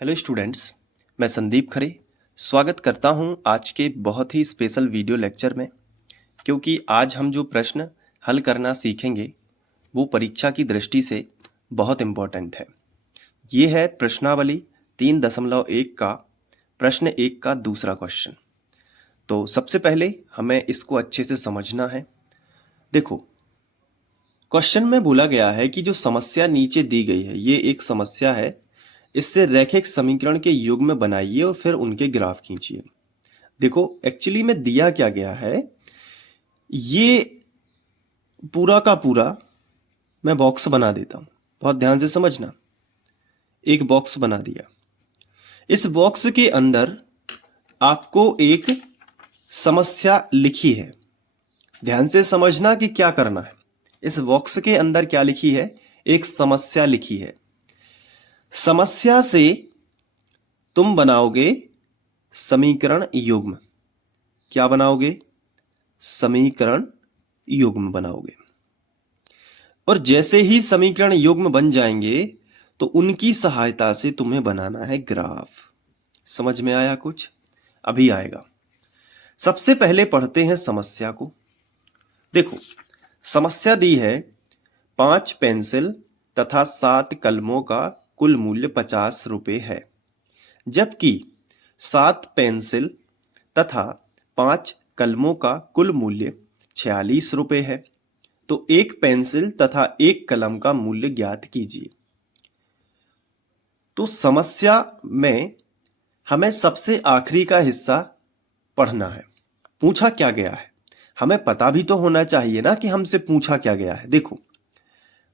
Hello students, मैं संदीप खरे स्वागत करता हूं आज के बहुत ही स्पेशल वीडियो लेक्चर में। क्योंकि आज हम जो प्रश्न हल करना सीखेंगे वो परीक्षा की दृष्टि से बहुत इम्पोर्टेंट है। ये है प्रश्नावली 3.1 का प्रश्न 1 का दूसरा क्वेश्चन। तो सबसे पहले हमें इसको अच्छे से समझना है। देखो, क्वेश्चन में बोला गया है कि जो समस्या नीचे दी गई है ये एक समस्या है। इससे रैखिक समीकरण के युग्म बनाइए और फिर उनके ग्राफ खींचिए। देखो, एक्चुअली में दिया क्या गया है, ये पूरा का पूरा मैं बॉक्स बना देता हूं। बहुत ध्यान से समझना। एक बॉक्स बना दिया। इस बॉक्स के अंदर आपको एक समस्या लिखी है। ध्यान से समझना कि क्या करना है। इस बॉक्स के अंदर क्या लिखी है? एक समस्या लिखी है। समस्या से तुम बनाओगे समीकरण युग्म। क्या बनाओगे? समीकरण युग्म बनाओगे। और जैसे ही समीकरण युग्म बन जाएंगे तो उनकी सहायता से तुम्हें बनाना है ग्राफ। समझ में आया कुछ? अभी आएगा। सबसे पहले पढ़ते हैं समस्या को। देखो, समस्या दी है 5 पेंसिल तथा 7 कलमों का कुल मूल्य 50 रुपये है, जबकि 7 पेंसिल तथा 5 कलमों का कुल मूल्य 46 रुपये है। तो एक पेंसिल तथा एक कलम का मूल्य ज्ञात कीजिए। तो समस्या में हमें सबसे आखिरी का हिस्सा पढ़ना है। पूछा क्या गया है, हमें पता भी तो होना चाहिए ना कि हमसे पूछा क्या गया है। देखो,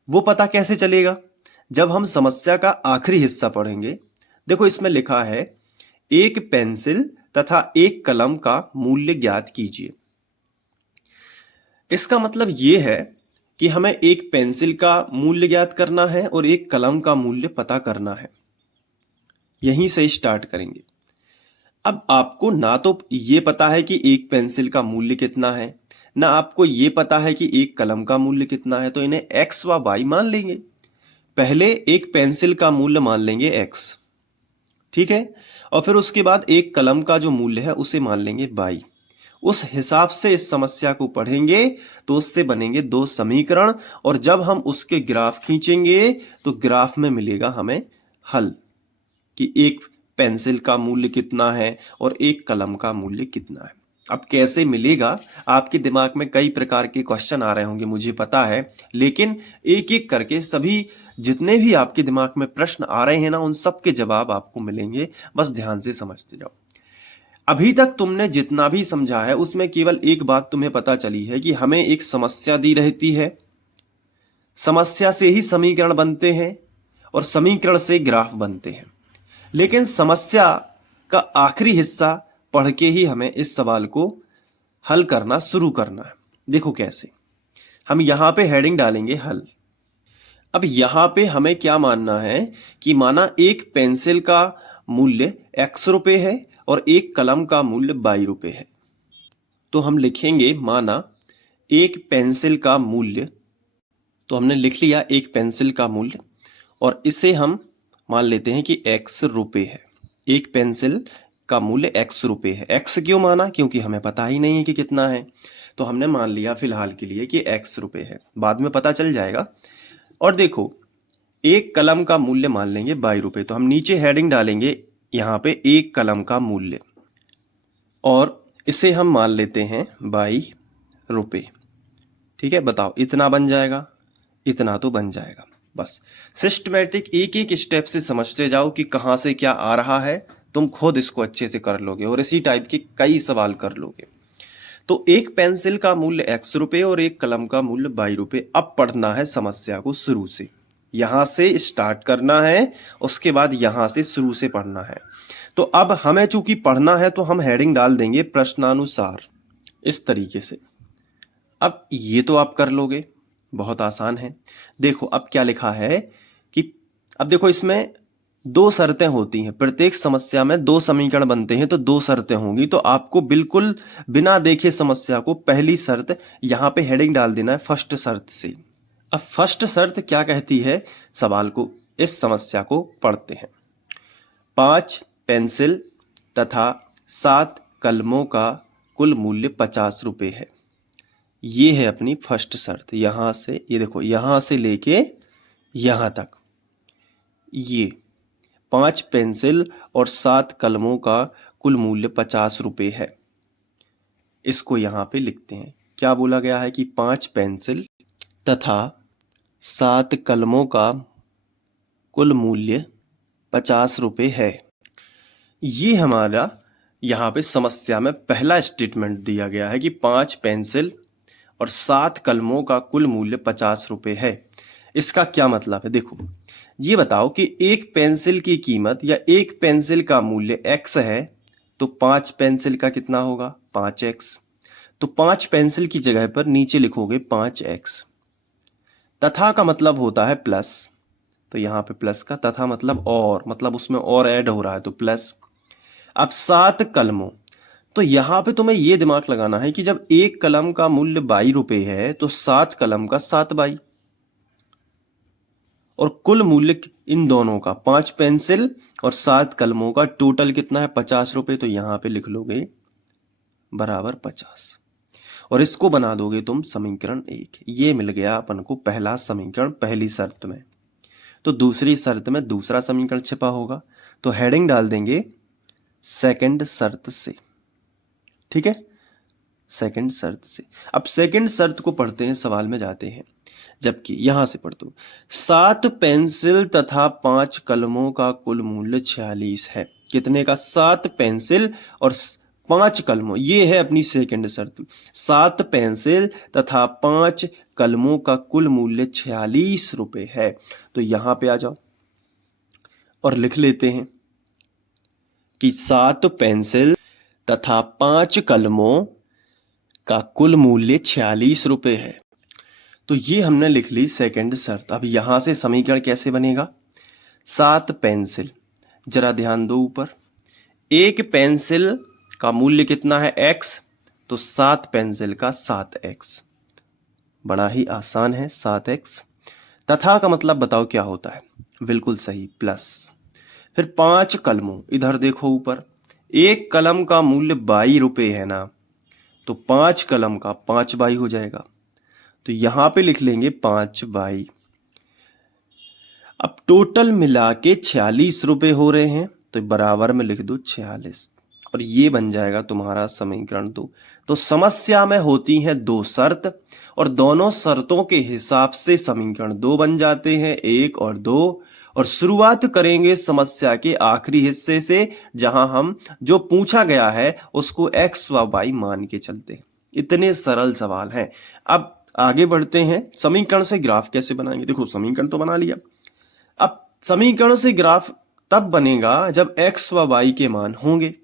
वो पता कैसे चलेगा? जब हम समस्या का आखिरी हिस्सा पढ़ेंगे। देखो, इसमें लिखा है एक पेंसिल तथा एक कलम का मूल्य ज्ञात कीजिए। इसका मतलब ये है कि हमें एक पेंसिल का मूल्य ज्ञात करना है और एक कलम का मूल्य पता करना है। यहीं से स्टार्ट करेंगे। अब आपको ना तो ये पता है कि एक पेंसिल का मूल्य कितना है, ना आपको ये पता है कि एक कलम का मूल्य कितना है, तो इन्हें x व y मान लेंगे। पहले एक पेंसिल का मूल्य मान लेंगे x, ठीक है, और फिर उसके बाद एक कलम का जो मूल्य है उसे मान लेंगे y। उस हिसाब से इस समस्या को पढ़ेंगे तो उससे बनेंगे 2 समीकरण, और जब हम उसके ग्राफ खींचेंगे तो ग्राफ में मिलेगा हमें हल कि एक पेंसिल का मूल्य कितना है और एक कलम का मूल्य कितना है। अब कैसे मिलेगा? आपके दिमाग में कई प्रकार के क्वेश्चन आ रहे होंगे, मुझे पता है, लेकिन एक एक करके सभी जितने भी आपके दिमाग में प्रश्न आ रहे हैं ना, उन सब के जवाब आपको मिलेंगे। बस ध्यान से समझते जाओ। अभी तक तुमने जितना भी समझा है उसमें केवल एक बात तुम्हें पता चली है कि हमें एक समस्या दी रहती है, समस्या से ही समीकरण बनते हैं और समीकरण से ग्राफ बनते हैं। लेकिन समस्या का आखिरी हिस्सा पढ़ के ही हमें इस सवाल को हल करना शुरू करना है। देखो कैसे। हम यहां पे हेडिंग डालेंगे हल। अब यहां पे हमें क्या मानना है कि माना एक पेंसिल का मूल्य x रुपए है और एक कलम का मूल्य y रुपए है। तो हम लिखेंगे माना एक पेंसिल का मूल्य, तो हमने लिख लिया एक पेंसिल का मूल्य, और इसे हम मान लेते हैं कि x रुपए है। एक पेंसिल का मूल्य x रुपए है। x क्यों माना? क्योंकि हमें पता ही नहीं है कि कितना है, तो हमने मान लिया फिलहाल के लिए कि x रुपए है, बाद में पता चल जाएगा। और देखो, एक कलम का मूल्य मान लेंगे 22 रुपए। तो हम नीचे हेडिंग डालेंगे यहाँ पे एक कलम का मूल्य, और इसे हम मान लेते हैं 22 रुपए। ठीक है, बताओ इतना बन जाएगा? इतना तो बन जाएगा। बस सिस्टमैटिक एक एक स्टेप से समझते जाओ कि कहाँ से क्या आ रहा है। तुम खुद इसको अच्छे से कर लोगे और इसी टाइप के कई सवाल कर लोगे। तो एक पेंसिल का मूल्य x रुपए और एक कलम का मूल्य 22 रुपए। अब पढ़ना है समस्या को शुरू से, यहां से स्टार्ट करना है, उसके बाद यहां से शुरू से पढ़ना है। तो अब हमें चूंकि पढ़ना है तो हम हेडिंग डाल देंगे प्रश्नानुसार, इस तरीके से। अब ये तो आप कर लोगे, बहुत आसान है। देखो अब क्या लिखा है कि अब देखो, इसमें 2 शर्तें होती हैं। प्रत्येक समस्या में 2 समीकरण बनते हैं तो 2 शर्तें होंगी। तो आपको बिल्कुल बिना देखे समस्या को पहली शर्त यहां पे हेडिंग डाल देना है फर्स्ट शर्त से। अब फर्स्ट शर्त क्या कहती है? सवाल को, इस समस्या को पढ़ते हैं। 5 पेंसिल तथा 7 कलमों का कुल मूल्य 50 रुपये है। ये है अपनी फर्स्ट शर्त। यहां से ये देखो, यहां से लेके यहां तक ये 5 पेंसिल और 7 कलमों का कुल मूल्य 50 रुपये है। इसको यहां पे लिखते हैं। क्या बोला गया है कि 5 पेंसिल तथा 7 कलमों का कुल मूल्य 50 रुपये है। ये हमारा यहाँ पे समस्या में पहला स्टेटमेंट दिया गया है कि 5 पेंसिल और 7 कलमों का कुल मूल्य 50 रुपये है। इसका क्या मतलब है? देखो, ये बताओ कि एक पेंसिल की कीमत या एक पेंसिल का मूल्य x है, तो 5 पेंसिल का कितना होगा? 5x। तो 5 पेंसिल की जगह पर नीचे लिखोगे 5x। तथा का मतलब होता है प्लस, तो यहाँ पे प्लस का, तथा मतलब और, मतलब उसमें और ऐड हो रहा है तो प्लस। अब 7 कलमों, तो यहाँ पे तुम्हें ये दिमाग लगाना है कि जब एक कलम का मूल्य 22 रुपये है तो 7 कलम का 7 22, और कुल मूल्य इन दोनों का 5 पेंसिल और 7 कलमों का टोटल कितना है? 50 रुपये। तो यहाँ पे लिख लोगे बराबर 50, और इसको बना दोगे तुम समीकरण 1। ये मिल गया अपन को पहला समीकरण पहली शर्त में। तो दूसरी शर्त में दूसरा समीकरण छिपा होगा, तो हेडिंग डाल देंगे सेकंड शर्त से। ठीक है, सेकंड शर्त से। अब सेकंड शर्त को पढ़ते हैं, सवाल में जाते हैं। जबकि यहां से पढ़ते हो, 7 पेंसिल तथा 5 कलमों का कुल मूल्य 46 है। कितने का? 7 पेंसिल और 5 कलमों। ये है अपनी सेकंड शर्त। 7 पेंसिल तथा 5 कलमों का कुल मूल्य 46 रुपये है। तो यहां पे आ जाओ और लिख लेते हैं कि 7 पेंसिल तथा 5 कलमों का कुल मूल्य 46 रुपये है। तो ये हमने लिख ली सेकंड शर्त। अब यहां से समीकरण कैसे बनेगा? 7 पेंसिल, जरा ध्यान दो ऊपर, एक पेंसिल का मूल्य कितना है? x, तो 7 पेंसिल का 7x। बड़ा ही आसान है, 7x। तथा का मतलब बताओ क्या होता है? बिल्कुल सही, प्लस। फिर 5 कलमों, इधर देखो ऊपर, एक कलम का मूल्य 22 रुपये है ना, तो 5 कलम का 5 22 हो जाएगा। तो यहां पे लिख लेंगे 5 22। अब टोटल मिला के 46 रुपये हो रहे हैं, तो बराबर में लिख दो 46, और ये बन जाएगा तुम्हारा समीकरण 2। तो समस्या में होती हैं 2 शर्त, और दोनों शर्तों के हिसाब से समीकरण 2 बन जाते हैं, 1 और 2। और शुरुआत करेंगे समस्या के आखिरी हिस्से से, जहां हम जो पूछा गया है उसको x व y मान के चलते हैं। इतने सरल सवाल हैं। अब आगे बढ़ते हैं, समीकरण से ग्राफ कैसे बनाएंगे? देखो, समीकरण तो बना लिया। अब समीकरण से ग्राफ तब बनेगा जब x व y के मान होंगे।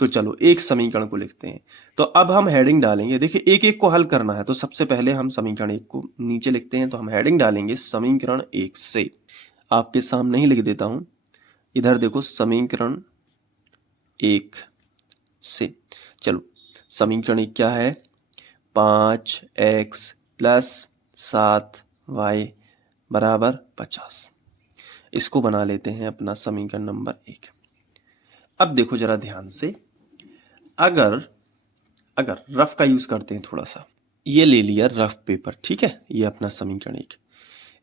तो चलो एक समीकरण को लिखते हैं। तो अब हम हेडिंग डालेंगे। देखिए, एक एक को हल करना है, तो सबसे पहले हम समीकरण 1 को नीचे लिखते हैं। तो हम हेडिंग डालेंगे समीकरण 1 से। आपके सामने ही लिख देता हूं, इधर देखो, समीकरण 1 से। चलो, समीकरण 1 क्या है? 5x प्लस 7y बराबर 50। इसको बना लेते हैं अपना समीकरण नंबर 1। अब देखो जरा ध्यान से, अगर रफ का यूज करते हैं थोड़ा सा, ये ले लिया रफ पेपर। ठीक है, ये अपना समीकरण 1।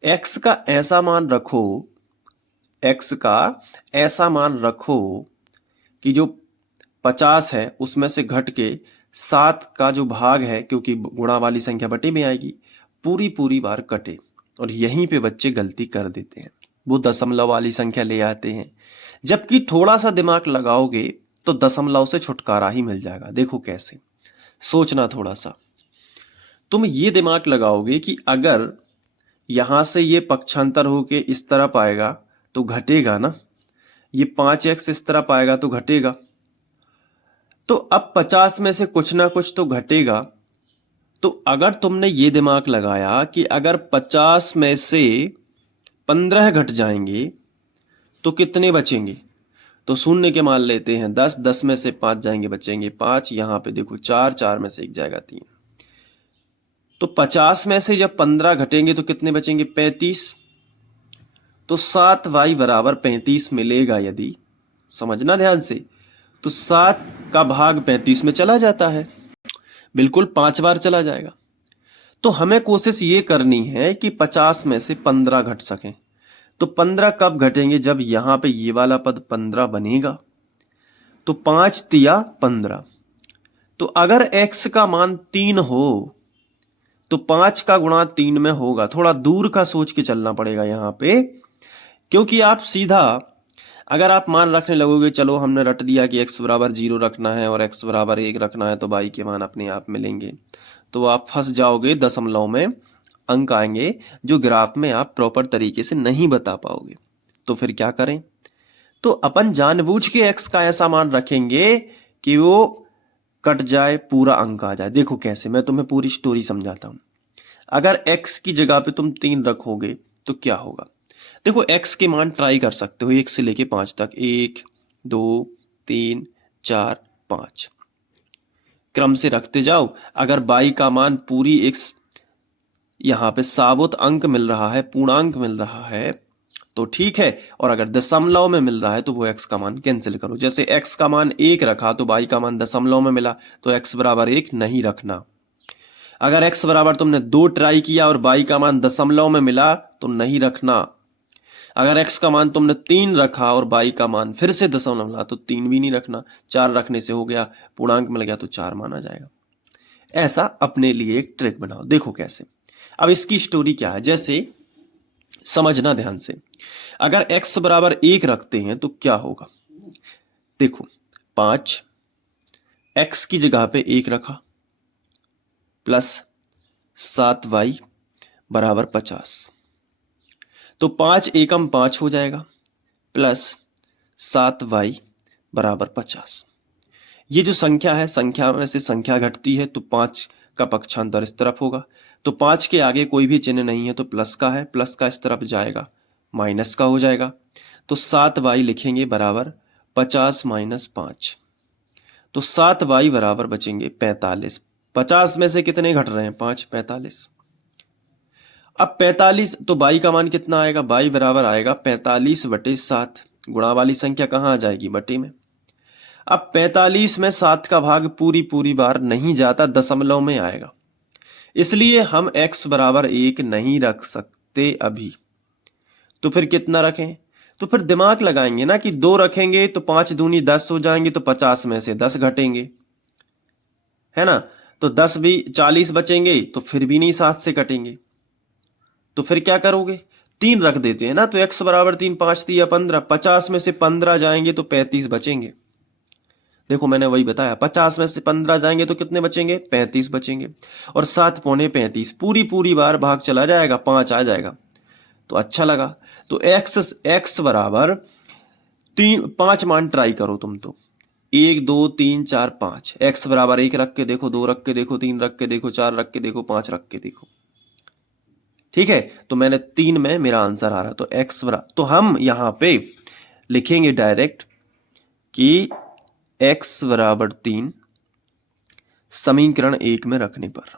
x का ऐसा मान रखो, x का ऐसा मान रखो कि जो 50 है उसमें से घट के 7 का जो भाग है, क्योंकि गुणा वाली संख्या बटे में आएगी, पूरी बार कटे। और यहीं पे बच्चे गलती कर देते हैं, वो दशमलव वाली संख्या ले आते हैं। जबकि थोड़ा सा दिमाग लगाओगे तो दशमलव से छुटकारा ही मिल जाएगा। देखो कैसे, सोचना थोड़ा सा। तुम ये दिमाग लगाओगे कि अगर यहां से ये पक्षांतर होके इस तरफ आएगा तो घटेगा ना, ये 5x इस तरफ आएगा तो घटेगा। तो अब 50 में से कुछ ना कुछ तो घटेगा। तो अगर तुमने ये दिमाग लगाया कि अगर 50 में से 15 घट जाएंगे तो कितने बचेंगे, तो शून्य के मान लेते हैं 10, 10 में से 5 जाएंगे, बचेंगे 5। यहां पे देखो 4, 4 में से 1 जाएगा 3। तो 50 में से जब 15 घटेंगे तो कितने बचेंगे? 35। तो 7y बराबर 35 मिलेगा यदि, समझना ध्यान से। तो 7 का भाग 35 में चला जाता है, बिल्कुल 5 बार चला जाएगा। तो हमें कोशिश ये करनी है कि 50 में से 15 घट सकें। तो 15 कब घटेंगे? जब यहां पे ये वाला पद 15 बनेगा। तो 5 तिया 15। तो अगर x का मान 3 हो तो 5 का गुणा 3 में होगा। थोड़ा दूर का सोच के चलना पड़ेगा यहां पे, क्योंकि आप सीधा अगर आप मान रखने लगोगे, चलो हमने रट दिया कि x बराबर 0 रखना है और x बराबर 1 रखना है तो y के मान अपने आप मिलेंगे, तो आप फंस जाओगे, दशमलव में अंक आएंगे जो ग्राफ में आप प्रॉपर तरीके से नहीं बता पाओगे। तो फिर क्या करें? तो अपन जानबूझ के x का ऐसा मान रखेंगे कि वो कट जाए, पूरा अंक आ जाए। देखो कैसे, मैं तुम्हें पूरी स्टोरी समझाता हूं। अगर x की जगह पे तुम 3 रखोगे तो क्या होगा? देखो x के मान ट्राई कर सकते हो 1 से लेके 5 तक, 1 2 3 4 5 क्रम से रखते जाओ। अगर y का मान पूरी x यहाँ पे साबुत अंक मिल रहा है, पूर्णांक मिल रहा है तो ठीक है, और अगर दशमलव में मिल रहा है तो वो x का मान कैंसिल करो। जैसे x का मान 1 रखा तो y का मान दशमलव में मिला, तो x बराबर 1 नहीं रखना। अगर x बराबर तुमने 2 ट्राई किया और y का मान दशमलव में मिला तो नहीं रखना। अगर x का मान तुमने 3 रखा और y का मान फिर से दशमलव मिला तो 3 भी नहीं रखना। 4 रखने से हो गया, पूर्णांक मिल गया तो 4 माना जाएगा। ऐसा अपने लिए एक ट्रिक बनाओ। देखो कैसे। अब इसकी स्टोरी क्या है, जैसे समझना ध्यान से। अगर x बराबर 1 रखते हैं तो क्या होगा? देखो 5 x की जगह पे 1 रखा प्लस 7y बराबर 50। तो 5 एकम 5 हो जाएगा प्लस 7y बराबर 50। ये जो संख्या है, संख्या में से संख्या घटती है तो 5 का पक्षांतर इस तरफ होगा। तो 5 के आगे कोई भी चिन्ह नहीं है तो प्लस का है, प्लस का इस तरफ जाएगा माइनस का हो जाएगा। तो 7y लिखेंगे बराबर 50 माइनस 5। तो 7y बराबर बचेंगे 45। 50 में से कितने घट रहे हैं? 5, 45। अब 45, तो y का मान कितना आएगा? y बराबर आएगा 45/7। गुणा वाली संख्या कहाँ आ जाएगी? बटे में। अब 45 में 7 का भाग पूरी पूरी बार नहीं जाता, दशमलव में आएगा, इसलिए हम x बराबर 1 नहीं रख सकते अभी। तो फिर कितना रखें? तो फिर दिमाग लगाएंगे ना कि 2 रखेंगे तो 5 दूनी 10 हो जाएंगे, तो 50 में से 10 घटेंगे, है ना? तो 10 भी 40 बचेंगे तो फिर भी नहीं 7 से कटेंगे। तो फिर क्या करोगे? 3 रख देते हैं ना, तो x बराबर 3, 5 तिया 15। 50 में से 15 जाएंगे तो 35 बचेंगे। देखो मैंने वही बताया, 50 में से 15 जाएंगे तो कितने बचेंगे? 35 बचेंगे। और 7 पौने 35 पूरी पूरी बार भाग चला जाएगा, 5 आ जाएगा। तो अच्छा लगा। तो x बराबर 5 मान ट्राई करो तुम तो। 1 2 3 4 5। x बराबर 1 रख के देखो, 2 रख के देखो, 3 रख के देखो, 4 रख के देखो, 5 रख के देखो। ठीक है, तो मैंने 3 में मेरा आंसर आ रहा। तो x बराबर, तो हम यहां पे लिखेंगे डायरेक्ट कि x बराबर 3 समीकरण 1 में रखने पर।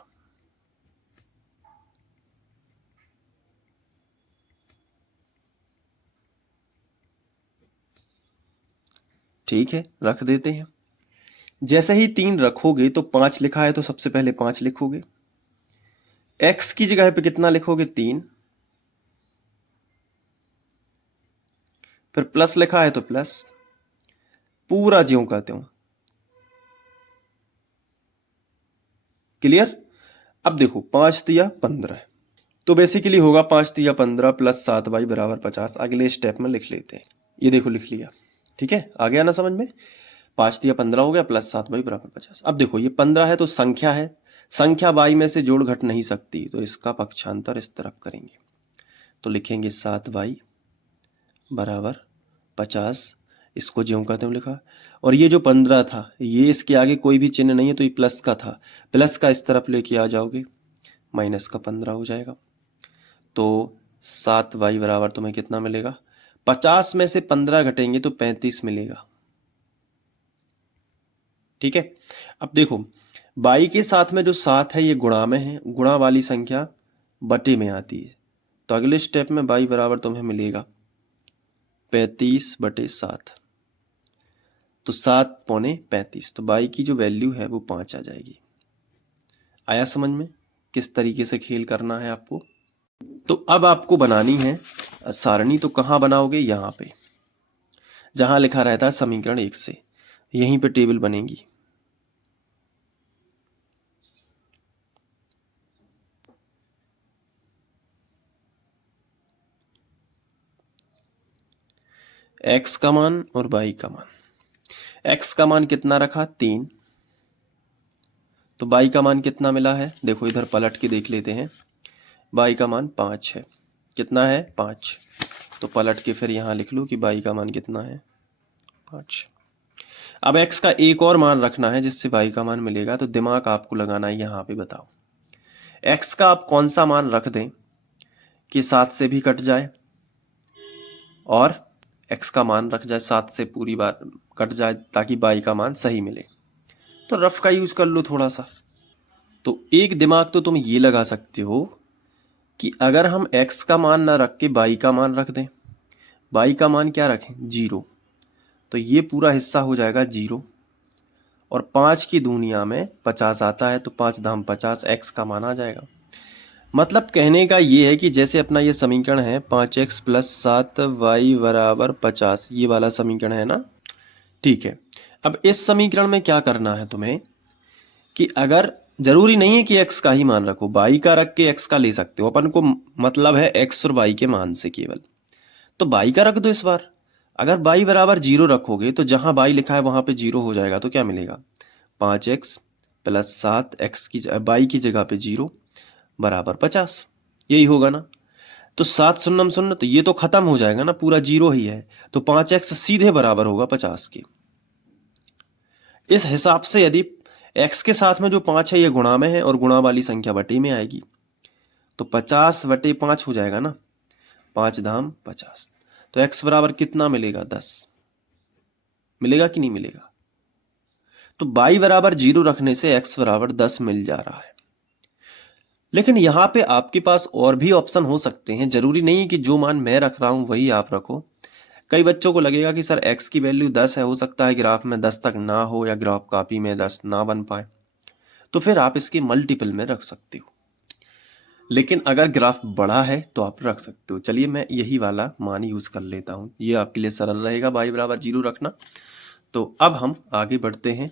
ठीक है, रख देते हैं। जैसे ही 3 रखोगे तो 5 लिखा है तो सबसे पहले 5 लिखोगे। x की जगह पे कितना लिखोगे? 3। फिर प्लस लिखा है तो प्लस, पूरा ज्यों का त्यों। क्लियर? अब देखो 5 तिया 15, तो बेसिकली होगा 5 तिया 15 प्लस 7y बराबर 50। अगले स्टेप में लिख लेते हैं। ये देखो लिख लिया। ठीक है, आ गया ना समझ में? 5 तिया 15 हो गया प्लस 7y बराबर 50। अब देखो ये 15 है तो संख्या है, संख्या y में से जोड़ घट नहीं सकती, तो इसका पक्षांतर इस तरफ करेंगे। तो लिखेंगे 7y बराबर 50। इसको ज्यों का त्यों लिखा। और ये जो 15 था, ये इसके आगे कोई भी चिन्ह नहीं है तो ये प्लस का था, प्लस का इस तरफ लेके आ जाओगे, माइनस का 15 हो जाएगा। तो 7y बराबर तुम्हें कितना मिलेगा? 50 में से 15 घटेंगे तो 35 मिलेगा। ठीक है, अब देखो y के साथ में जो 7 है ये गुणा में है, गुणा वाली संख्या बटे में आती है। तो अगले स्टेप में y बराबर तुम्हें मिलेगा 35/7। तो 7 पौने 35, तो y की जो वैल्यू है वो 5 आ जाएगी। आया समझ में किस तरीके से खेल करना है आपको? तो अब आपको बनानी है सारणी। तो कहाँ बनाओगे? यहाँ पे जहाँ लिखा रहता है समीकरण 1 से, यहीं पे टेबल बनेगी। x का मान और y का मान। x का मान कितना रखा? 3। तो y का मान कितना मिला है? देखो इधर पलट के देख लेते हैं। y का मान 5 है। कितना है? 5। तो पलट के फिर यहाँ लिख लो कि y का मान कितना है? 5। अब x का एक और मान रखना है जिससे y का मान मिलेगा। तो दिमाग आपको लगाना है यहाँ पे। बताओ x का आप कौन सा मान रख दें कि 7 से भी कट जाए और x का मान रख जाए 7 से पूरी बार कट जाए, ताकि y का मान सही मिले। तो रफ का यूज कर लो थोड़ा सा। तो एक दिमाग तो तुम ये लगा सकते हो कि अगर हम x का मान ना रख के y का मान रख दें, y का मान क्या रखें? 0, तो ये पूरा हिस्सा हो जाएगा 0। और 5 की दुनिया में 50 आता है, तो 5 धाम 50, x का मान आ जाएगा। मतलब कहने का ये है कि जैसे अपना ये समीकरण है 5x प्लस 7y बराबर 50, ये वाला समीकरण है ना? ठीक है। अब इस समीकरण में क्या करना है तुम्हें कि अगर जरूरी नहीं है कि x का ही मान रखो, y का रख के x का ले सकते हो। अपन को मतलब है x और y के मान से केवल। तो y का रख दो इस बार। अगर y बराबर 0 रखोगे तो जहां y लिखा है वहां पे 0 हो जाएगा। तो क्या मिलेगा? 5x प्लस 7 x की y की जगह पे 0 बराबर 50। यही होगा ना? तो 7 शून्यम शून्य, तो ये तो खत्म हो जाएगा ना, पूरा 0 ही है। तो 5x सीधे बराबर होगा 50 के। इस हिसाब से यदि x के साथ में जो 5 है ये गुणा में है और गुणा वाली संख्या बटे में आएगी, तो 50 बटे 5 हो जाएगा ना, 5 धाम 50। तो x बराबर कितना मिलेगा? 10 मिलेगा कि नहीं मिलेगा? तो y बराबर 0 रखने से x बराबर 10 मिल जा रहा है। लेकिन यहाँ पे आपके पास और भी ऑप्शन हो सकते हैं। जरूरी नहीं है कि जो मान मैं रख रहा हूं वही आप रखो। कई बच्चों को लगेगा कि सर x की वैल्यू 10 है, हो सकता है ग्राफ में 10 तक ना हो या ग्राफ कॉपी में 10 ना बन पाए, तो फिर आप इसके मल्टीपल में रख सकते हो। लेकिन अगर ग्राफ बड़ा है तो आप रख सकते हो। चलिए मैं यही वाला मान यूज कर लेता हूँ, ये आपके लिए सरल रहेगा y बराबर 0 रखना। तो अब हम आगे बढ़ते हैं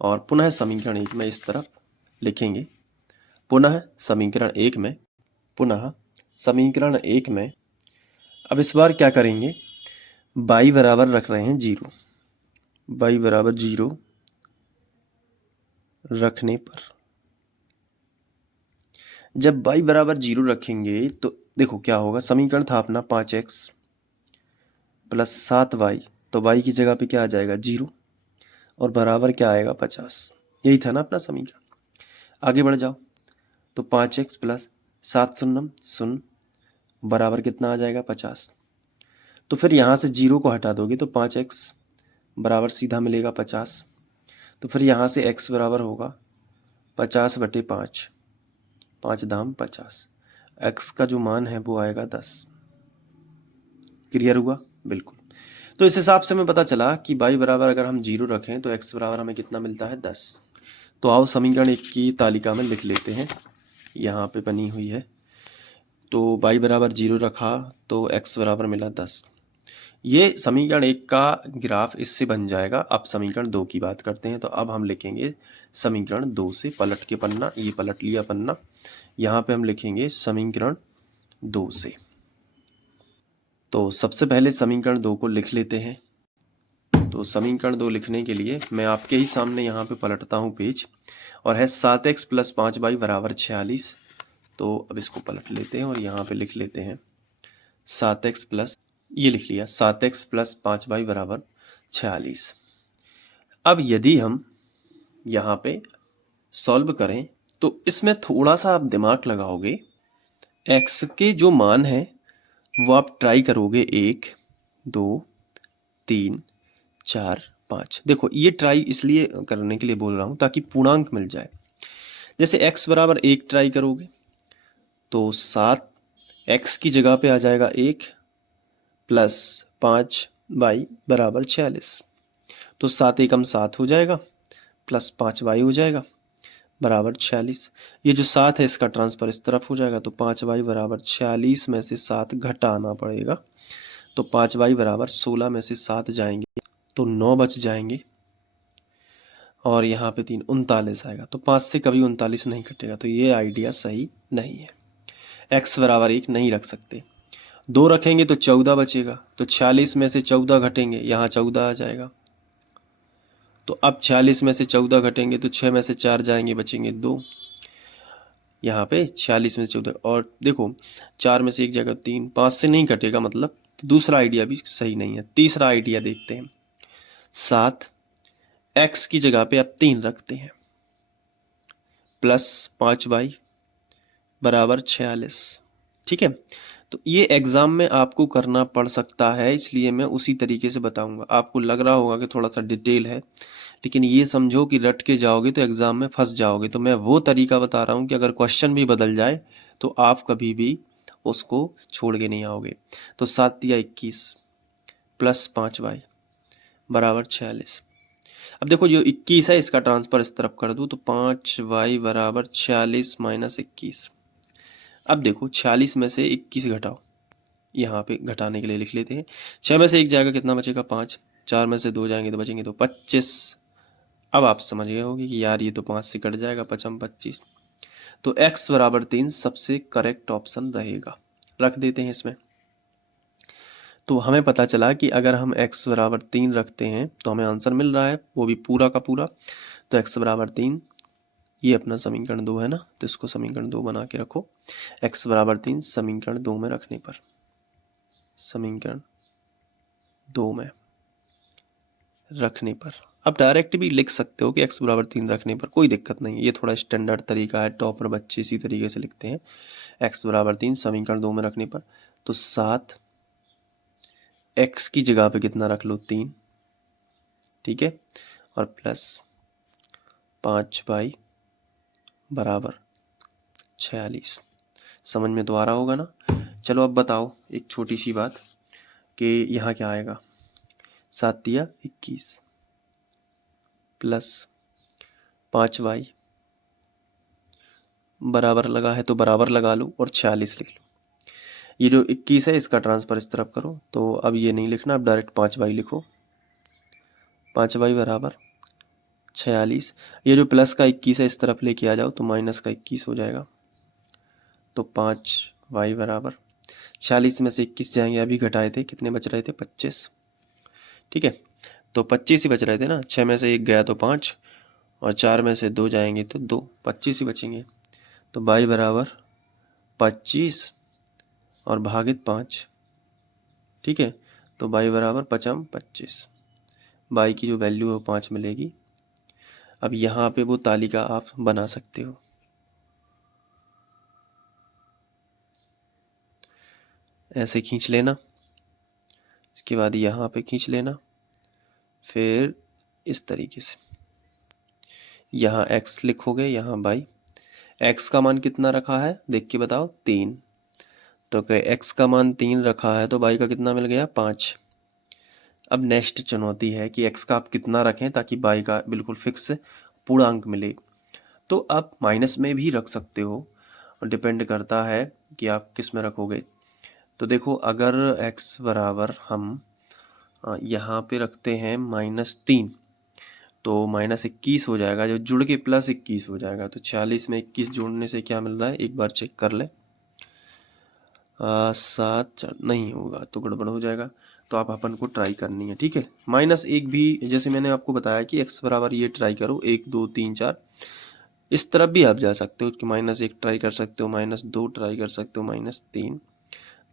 और पुनः समीकरण 1 में इस तरफ लिखेंगे। पुनः समीकरण 1 में अब इस बार क्या करेंगे? y बराबर रख रहे हैं 0। y बराबर 0 रखने पर जब y बराबर 0 रखेंगे तो देखो क्या होगा। समीकरण था अपना 5x प्लस 7y, तो y की जगह पे क्या आ जाएगा? 0 और बराबर क्या आएगा? 50। यही था ना अपना समीकरण। आगे बढ़ जाओ। तो 5x प्लस 7 शून्यम शून्य बराबर कितना आ जाएगा? 50। तो फिर यहाँ से 0 को हटा दोगे तो 5x बराबर सीधा मिलेगा 50। तो फिर यहाँ से x बराबर होगा 50 बटे 5, 5 धाम 50। x का जो मान है वो आएगा 10। क्लियर हुआ? बिल्कुल। तो इस हिसाब से हमें पता चला कि y बराबर अगर हम 0 रखें तो x बराबर हमें कितना मिलता है? 10। तो आओ समीकरण 1 की तालिका में लिख लेते हैं, यहाँ पे बनी हुई है। तो y बराबर 0 रखा तो x बराबर मिला 10। ये समीकरण 1 का ग्राफ इससे बन जाएगा। अब समीकरण 2 की बात करते हैं। तो अब हम लिखेंगे समीकरण 2 से, पलट के पन्ना, ये पलट लिया पन्ना, यहाँ पे हम लिखेंगे समीकरण 2 से। तो सबसे पहले समीकरण 2 को लिख लेते हैं। तो समीकरण 2 लिखने के लिए मैं आपके ही सामने यहाँ पे पलटता हूँ पेज, और है 7x प्लस 5y बराबर 46। तो अब इसको पलट लेते हैं और यहाँ पे लिख लेते हैं 7x प्लस, ये लिख लिया 7x प्लस 5y बराबर 46। अब यदि हम यहाँ पे सॉल्व करें तो इसमें थोड़ा सा आप दिमाग लगाओगे। x के जो मान है वो आप ट्राई करोगे 1, 2, 3, 4, 5। देखो ये ट्राई इसलिए करने के लिए बोल रहा हूँ ताकि पूर्णांक मिल जाए। जैसे x बराबर 1 ट्राई करोगे तो 7x की जगह पे आ जाएगा 1 प्लस 5y बराबर 46। तो 7 एकम 7 हो जाएगा, प्लस 5y हो जाएगा बराबर 46। ये जो 7 है इसका ट्रांसफर इस तरफ हो जाएगा, तो 5y बराबर 46 में से 7 घटाना पड़ेगा, तो 5y बराबर 16 में से 7 जाएंगे तो 9 बच जाएंगे, और यहाँ पे 3 39 आएगा। तो 5 से कभी 39 नहीं कटेगा, तो ये आइडिया सही नहीं है। x बराबर 1 नहीं रख सकते, 2 रखेंगे तो 14 बचेगा, तो 46 में से 14 घटेंगे, यहाँ 14 आ जाएगा। तो अब 46 में से 14 घटेंगे तो 6 में से 4 जाएंगे, बचेंगे 2। यहाँ पे 46 में से 14, और देखो 4 में से 1 जाएगा 3, 5 से नहीं घटेगा मतलब, तो दूसरा आइडिया भी सही नहीं है। तीसरा आइडिया देखते हैं। 7 x की जगह पे अब 3 रखते हैं, प्लस 5y बराबर 46। ठीक है, तो ये एग्जाम में आपको करना पड़ सकता है, इसलिए मैं उसी तरीके से बताऊंगा। आपको लग रहा होगा कि थोड़ा सा डिटेल है, लेकिन ये समझो कि रट के जाओगे तो एग्जाम में फंस जाओगे। तो मैं वो तरीका बता रहा हूँ कि अगर क्वेश्चन भी बदल जाए तो आप कभी भी उसको छोड़ के नहीं आओगे। तो 7 या 21 प्लस 5y बराबर 46। अब देखो जो 21 है इसका ट्रांसफर इस तरफ कर दूँ, तो 5y बराबर 46 माइनस 21। अब देखो 46 में से 21 घटाओ, यहाँ पे घटाने के लिए लिख लेते हैं। 6 में से 1 जाएगा, कितना बचेगा 5, 4 में से 2 जाएंगे तो बचेंगे तो 25। अब आप समझ गए होंगे कि यार ये तो 5 से कट जाएगा, 5 25। तो x बराबर 3 सबसे करेक्ट ऑप्शन रहेगा, रख देते हैं इसमें। तो हमें पता चला कि अगर हम x बराबर 3 रखते हैं तो हमें आंसर मिल रहा है, वो भी पूरा का पूरा। तो x बराबर 3, ये अपना समीकरण 2 है ना, तो इसको समीकरण 2 बना के रखो। x बराबर 3 समीकरण 2 में रखने पर, समीकरण 2 में रखने पर अब डायरेक्ट भी लिख सकते हो कि x बराबर 3 रखने पर, कोई दिक्कत नहीं है। ये थोड़ा स्टैंडर्ड तरीका है, टॉपर बच्चे इसी तरीके से लिखते हैं। x बराबर 3 समीकरण 2 में रखने पर, तो 7 x की जगह पे कितना रख लो 3, ठीक है, और प्लस 5y बराबर 46। समझ में तो आ रहा होगा ना। चलो अब बताओ एक छोटी सी बात कि यहाँ क्या आएगा। 7 या 21 प्लस 5y बराबर लगा है तो बराबर लगा लो और 46 लिख लो। ये जो 21 है इसका ट्रांसफर इस तरफ करो, तो अब ये नहीं लिखना, अब डायरेक्ट 5y लिखो। 5y बराबर 46। ये जो प्लस का 21 है इस तरफ लेके आ जाओ तो माइनस का 21 हो जाएगा। तो 5y बराबर 46 में से 21 जाएंगे, अभी घटाए थे, कितने बच रहे थे 25। ठीक है, तो 25 ही बच रहे थे ना, 6 में से 1 गया तो 5, और 4 में से 2 जाएंगे तो 2, 25 ही बचेंगे। तो y बराबर 25 और भागित 5, ठीक है, तो y बराबर 5 25। y की जो वैल्यू है वो 5 मिलेगी। अब यहाँ पे वो तालिका आप बना सकते हो। ऐसे खींच लेना, इसके बाद यहाँ पे खींच लेना, फिर इस तरीके से यहाँ x लिखोगे, यहाँ y। x का मान कितना रखा है देख के बताओ, 3। तो x का मान 3 रखा है तो y का कितना मिल गया 5। अब नेक्स्ट चुनौती है कि x का आप कितना रखें ताकि y का बिल्कुल फिक्स पूर्णांक मिले। तो आप माइनस में भी रख सकते हो, और डिपेंड करता है कि आप किस में रखोगे। तो देखो अगर x बराबर हम यहाँ पे रखते हैं -3, तो -21 हो जाएगा, जो जुड़ के +21 हो जाएगा। तो 46 में 21 जोड़ने से क्या मिल रहा है, एक बार चेक कर ले। 7 नहीं होगा तो गड़बड़ हो जाएगा, तो आप अपन को ट्राई करनी है, ठीक है। -1 भी, जैसे मैंने आपको बताया कि x बराबर ये ट्राई करो 1 2 3 4, इस तरफ भी आप जा सकते हो कि -1 ट्राई कर सकते हो, -2 ट्राई कर सकते हो, -3।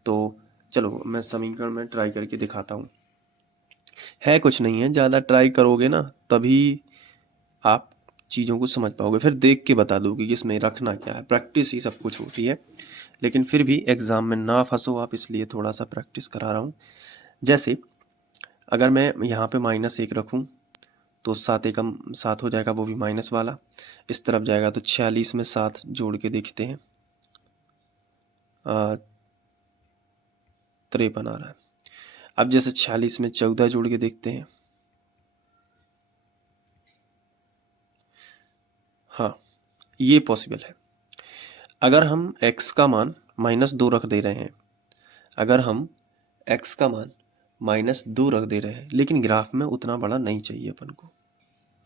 तो चलो मैं समीकरण में ट्राई करके दिखाता हूँ। है कुछ नहीं है, ज़्यादा ट्राई करोगे ना तभी आप चीज़ों को समझ पाओगे, फिर देख के बता दो कि इसमें रखना क्या है। प्रैक्टिस ही सब कुछ होती है, लेकिन फिर भी एग्ज़ाम में ना फंसो आप, इसलिए थोड़ा सा प्रैक्टिस करा रहा हूँ। जैसे अगर मैं यहाँ पे -1 रखूँ तो 7 एकम 7 हो जाएगा, वो भी माइनस वाला। इस तरफ जाएगा तो 46 में 7 जोड़ के देखते हैं, 53 आ रहा है। अब जैसे 46 में 14 जोड़ के देखते हैं, हाँ, ये पॉसिबल है। अगर हम x का मान -2 रख दे रहे हैं, अगर हम x का मान -2 रख दे रहे हैं, लेकिन ग्राफ में उतना बड़ा नहीं चाहिए अपन को।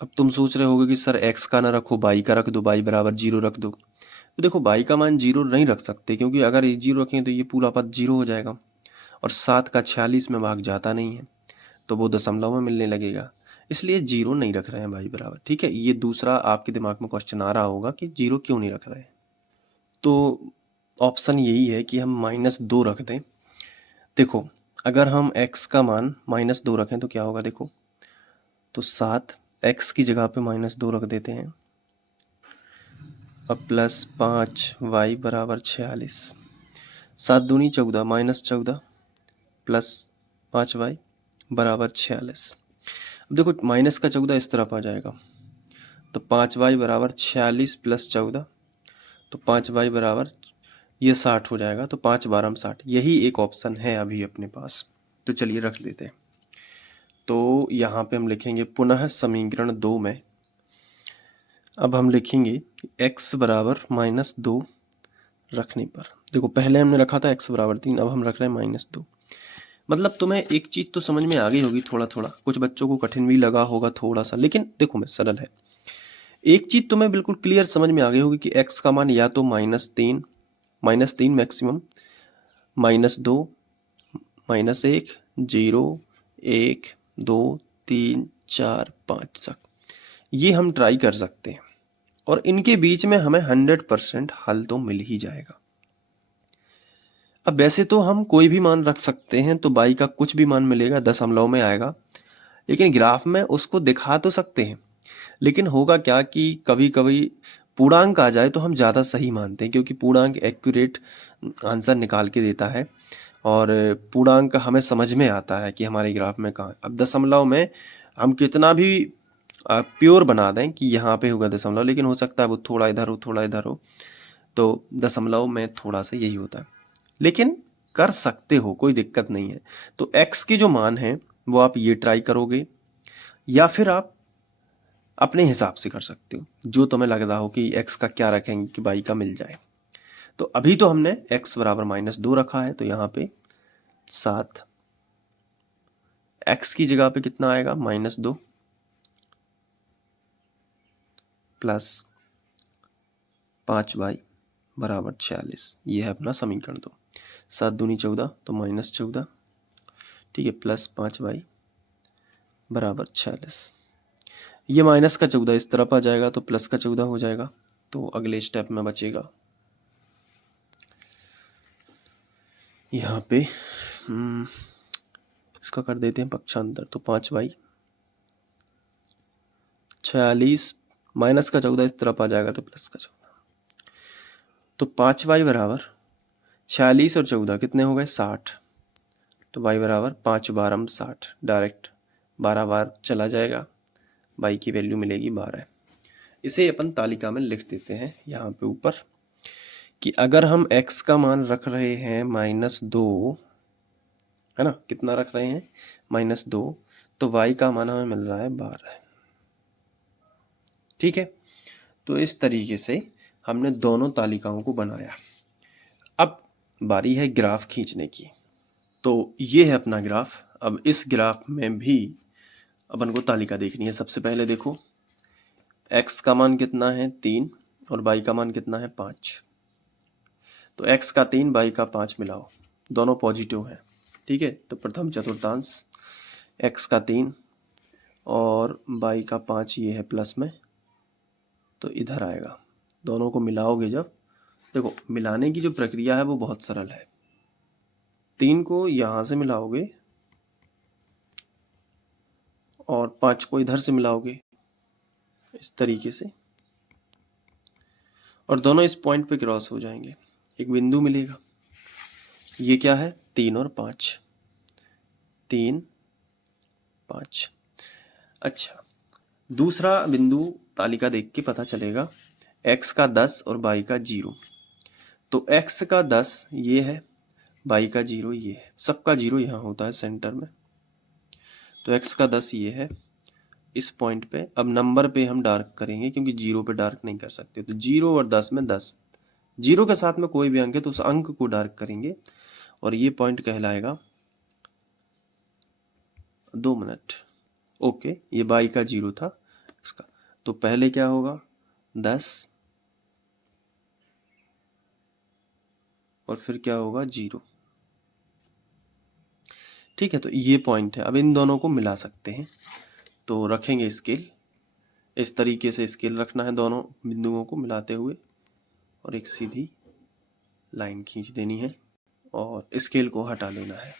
अब तुम सोच रहे होगे कि सर x का ना रखो, y का रख दो, y बराबर 0 रख दो। तो देखो y का मान 0 नहीं रख सकते, क्योंकि अगर ये 0 रखें तो ये पूरा पद 0 हो जाएगा, और 7 का 46 में भाग जाता नहीं है, तो वो दशमलव में मिलने लगेगा। इसलिए 0 नहीं रख रहे हैं y बराबर। ठीक है, ये दूसरा आपके दिमाग में क्वेश्चन आ रहा होगा कि 0 क्यों नहीं रख रहे हैं। तो ऑप्शन यही है कि हम -2 रख दें। देखो, अगर हम x का मान -2 रखें तो क्या होगा, देखो तो 7 x की जगह पे -2 रख देते हैं, अब प्लस 5 y बराबर 46, 7 दूनी 14, -14 प्लस 5y बराबर 46। अब देखो माइनस का 14 इस तरफ आ जाएगा, तो 5y बराबर 46 प्लस 14, तो 5y बराबर ये 60 हो जाएगा, तो 5 12 60। यही एक ऑप्शन है अभी अपने पास, तो चलिए रख लेते हैं। तो यहाँ पे हम लिखेंगे पुनः समीकरण 2 में, अब हम लिखेंगे x बराबर -2 रखने पर, देखो पहले हमने रखा था x बराबर 3, अब हम रख रहे हैं -2। मतलब तुम्हें एक चीज़ तो समझ में आ गई होगी थोड़ा थोड़ा, कुछ बच्चों को कठिन भी लगा होगा थोड़ा सा, लेकिन देखो मैं सरल है। एक चीज़ तुम्हें बिल्कुल क्लियर समझ में आ गई होगी कि x का मान या तो -3 मैक्सिमम, -2 -1 0 1 2 3 4 5 तक, ये हम ट्राई कर सकते हैं, और इनके बीच में हमें 100% हल तो मिल ही जाएगा। अब वैसे तो हम कोई भी मान रख सकते हैं, तो y का कुछ भी मान मिलेगा, दशमलव में आएगा, लेकिन ग्राफ में उसको दिखा तो सकते हैं। लेकिन होगा क्या कि कभी कभी पूर्णांक आ जाए तो हम ज़्यादा सही मानते हैं, क्योंकि पूर्णांक एक्यूरेट आंसर निकाल के देता है, और पूर्णांक हमें समझ में आता है कि हमारे ग्राफ में कहाँ है। अब दशमलव में हम कितना भी प्योर बना दें कि यहाँ पे होगा दशमलव, लेकिन हो सकता है वो थोड़ा इधर हो थोड़ा इधर हो, तो दशमलव में थोड़ा सा यही होता है, लेकिन कर सकते हो, कोई दिक्कत नहीं है। तो x के जो मान हैं वो आप ये ट्राई करोगे, या फिर आप अपने हिसाब से कर सकते हो, जो तुम्हें लग रहा हो कि x का क्या रखेंगे कि y का मिल जाए। तो अभी तो हमने x बराबर -2 रखा है, तो यहाँ पे 7, x की जगह पे कितना आएगा -2 प्लस 5y बराबर 46, ये है अपना समीकरण 2। 7 दूनी 14, तो -14, ठीक है, प्लस 5y बराबर 46। ये माइनस का 14 इस तरफ आ जाएगा, तो प्लस का 14 हो जाएगा, तो अगले स्टेप में बचेगा यहाँ पे इसका कर देते हैं पक्षांतर, तो 5y 46 माइनस का 14 इस तरफ आ जाएगा, तो प्लस का 14, तो 5y बराबर 46 और 14 कितने हो गए 60, तो y बराबर 5 12 60, डायरेक्ट 12 बार चला जाएगा, y की वैल्यू मिलेगी 12। इसे अपन तालिका में लिख देते हैं यहाँ पे ऊपर, कि अगर हम x का मान रख रहे हैं -2, है ना, कितना रख रहे हैं -2, तो y का मान हमें मिल रहा है 12। ठीक है, तो इस तरीके से हमने दोनों तालिकाओं को बनाया। अब बारी है ग्राफ खींचने की। तो ये है अपना ग्राफ। अब इस ग्राफ में भी अपन को तालिका देखनी है। सबसे पहले देखो x का मान कितना है 3 और y का मान कितना है 5। तो x का 3 y का 5 मिलाओ, दोनों पॉजिटिव हैं। ठीक है, तो प्रथम चतुर्थांश x का 3 और y का 5 ये है प्लस में, तो इधर आएगा। दोनों को मिलाओगे जब, देखो मिलाने की जो प्रक्रिया है वो बहुत सरल है। 3 को यहाँ से मिलाओगे और 5 को इधर से मिलाओगे इस तरीके से, और दोनों इस पॉइंट पे क्रॉस हो जाएंगे, एक बिंदु मिलेगा। ये क्या है 3 और 5, 3 5। अच्छा, दूसरा बिंदु तालिका देख के पता चलेगा, x का 10 और y का 0। तो x का 10 ये है, y का 0 ये है, सबका 0 यहाँ होता है सेंटर में। तो x का 10 ये है, इस पॉइंट पे। अब नंबर पे हम डार्क करेंगे क्योंकि 0 पे डार्क नहीं कर सकते, तो 0 और 10 में 10, 0 के साथ में कोई भी अंक है तो उस अंक को डार्क करेंगे और ये पॉइंट कहलाएगा 2 मिनट। ओके, ये बाई का 0 था इसका, तो पहले क्या होगा 10 और फिर क्या होगा 0। ठीक है, तो ये पॉइंट है। अब इन दोनों को मिला सकते हैं, तो रखेंगे स्केल, इस तरीके से स्केल रखना है दोनों बिंदुओं को मिलाते हुए और एक सीधी लाइन खींच देनी है और स्केल को हटा लेना है।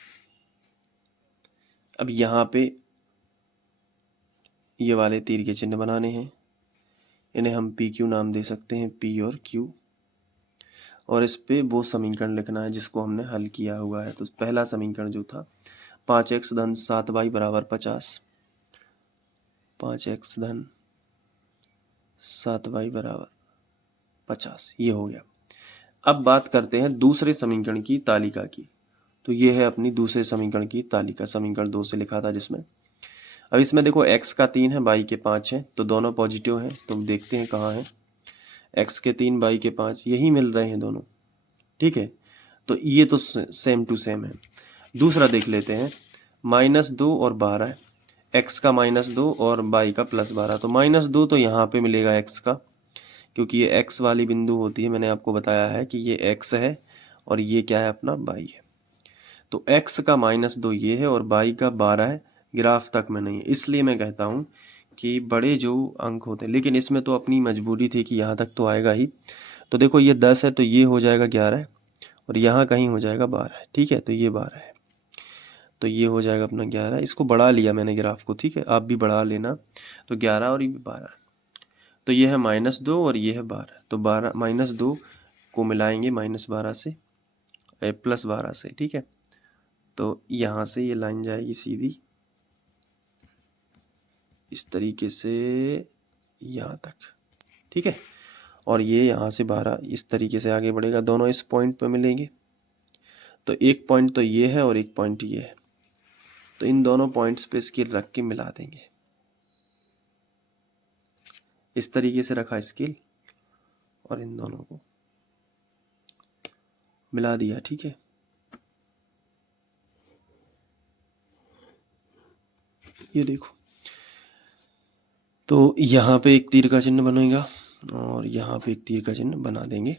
अब यहाँ पे ये वाले तीर के चिन्ह बनाने हैं, इन्हें हम पी क्यू नाम दे सकते हैं, पी और क्यू, और इस पे वो समीकरण लिखना है जिसको हमने हल किया हुआ है। तो पहला समीकरण जो था 5x धन 7y बराबर 50, 5x धन 7y बराबर 50, ये हो गया। अब बात करते हैं दूसरे समीकरण की तालिका की। तो ये है अपनी दूसरे समीकरण की तालिका, समीकरण 2 से लिखा था जिसमें। अब इसमें देखो x का 3 है, y के 5 है, तो दोनों पॉजिटिव हैं। तो देखते हैं कहाँ है, x के 3 y के 5 यही मिल रहे हैं दोनों। ठीक है, तो ये तो सेम टू सेम है। दूसरा देख लेते हैं, -2 और 12, x का -2 और y का +12। तो -2 तो यहाँ पे मिलेगा x का, क्योंकि ये x वाली बिंदु होती है। मैंने आपको बताया है कि ये x है और ये क्या है अपना y है। तो x का -2 ये है और y का 12 है, ग्राफ तक में नहीं है। इसलिए मैं कहता हूँ कि बड़े जो अंक होते हैं, लेकिन इसमें तो अपनी मजबूरी थी कि यहाँ तक तो आएगा ही। तो देखो ये 10 है तो ये हो जाएगा 11 और यहाँ कहीं हो जाएगा 12। ठीक है, तो ये 12 है, तो ये हो जाएगा अपना 11। इसको बढ़ा लिया मैंने ग्राफ को, ठीक है, आप भी बढ़ा लेना। तो 11 और ये 12, तो ये है -2 और ये है 12। तो 12 -2 को मिलाएंगे -12 से, +12 से। ठीक है, तो यहाँ से ये लाइन जाएगी सीधी इस तरीके से यहाँ तक। ठीक है, और ये यहाँ से 12 इस तरीके से आगे बढ़ेगा, दोनों इस पॉइंट पे मिलेंगे। तो एक पॉइंट तो ये है और एक पॉइंट ये है, तो इन दोनों पॉइंट्स पे स्केल रख के मिला देंगे। इस तरीके से रखा स्केल और इन दोनों को मिला दिया। ठीक है, ये देखो, तो यहाँ पे एक तीर का चिन्ह बनेगा और यहाँ पे एक तीर का चिन्ह बना देंगे।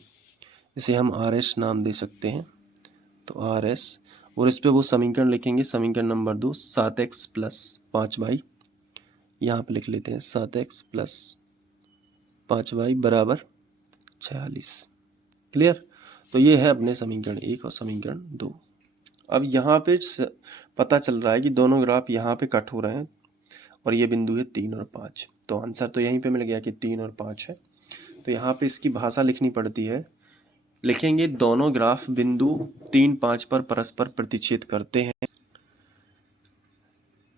इसे हम RS नाम दे सकते हैं, तो RS, और इस पे वो समीकरण लिखेंगे, समीकरण नंबर 2, 7x + 5y। यहाँ पे लिख लेते हैं 7x + 5y बराबर 46। क्लियर, तो ये है अपने समीकरण 1 और समीकरण 2। अब यहाँ पे पता चल रहा है कि दोनों ग्राफ यहाँ पे कट हो रहे हैं और ये बिंदु है 3 और 5। तो आंसर तो यहीं पे मिल गया कि 3 और 5 है। तो यहाँ पे इसकी भाषा लिखनी पड़ती है, लिखेंगे दोनों ग्राफ बिंदु 3, 5 पर परस्पर प्रतिच्छेद करते हैं,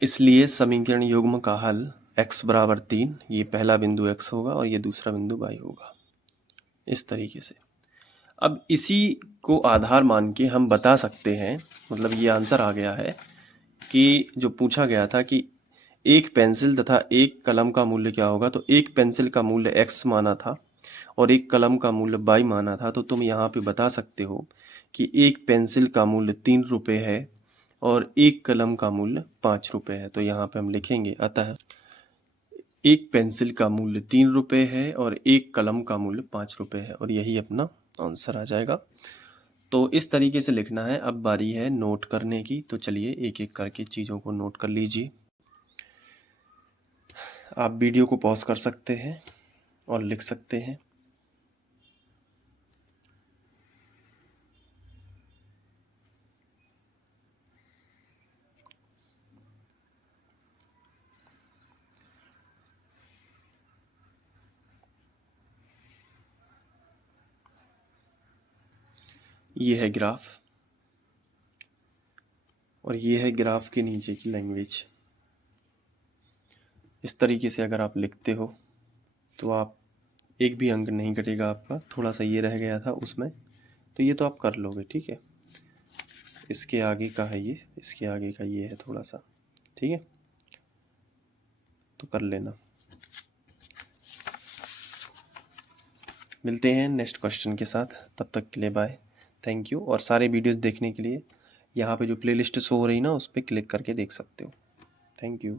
इसलिए समीकरण युग्म का हल x बराबर 3, ये पहला बिंदु x होगा और ये दूसरा बिंदु y होगा, इस तरीके से। अब इसी को आधार मान के हम बता सकते हैं, मतलब ये आंसर आ गया है कि जो पूछा गया था कि एक पेंसिल तथा एक कलम का मूल्य क्या होगा। तो एक पेंसिल का मूल्य x माना था और एक कलम का मूल्य y माना था। तो तुम यहाँ पे बता सकते हो कि एक पेंसिल का मूल्य 3 रुपये है और एक कलम का मूल्य 5 रुपये है। तो यहाँ पे हम लिखेंगे, अतः एक पेंसिल का मूल्य 3 रुपये है और एक कलम का मूल्य 5 रुपये है, और यही अपना आंसर आ जाएगा। तो इस तरीके से लिखना है। अब बारी है नोट करने की, तो चलिए एक एक करके चीज़ों को नोट कर लीजिए। आप वीडियो को पॉज कर सकते हैं और लिख सकते हैं। ये है ग्राफ और ये है ग्राफ के नीचे की लैंग्वेज। इस तरीके से अगर आप लिखते हो तो आप एक भी अंक नहीं कटेगा आपका। थोड़ा सा ये रह गया था उसमें, तो ये तो आप कर लोगे। ठीक है, इसके आगे का है ये, इसके आगे का ये है थोड़ा सा। ठीक है, तो कर लेना। मिलते हैं नेक्स्ट क्वेश्चन के साथ, तब तक के लिए बाय, थैंक यू। और सारे वीडियोस देखने के लिए यहाँ पे जो प्लेलिस्ट शो हो रही ना उस पर क्लिक करके देख सकते हो। Thank you.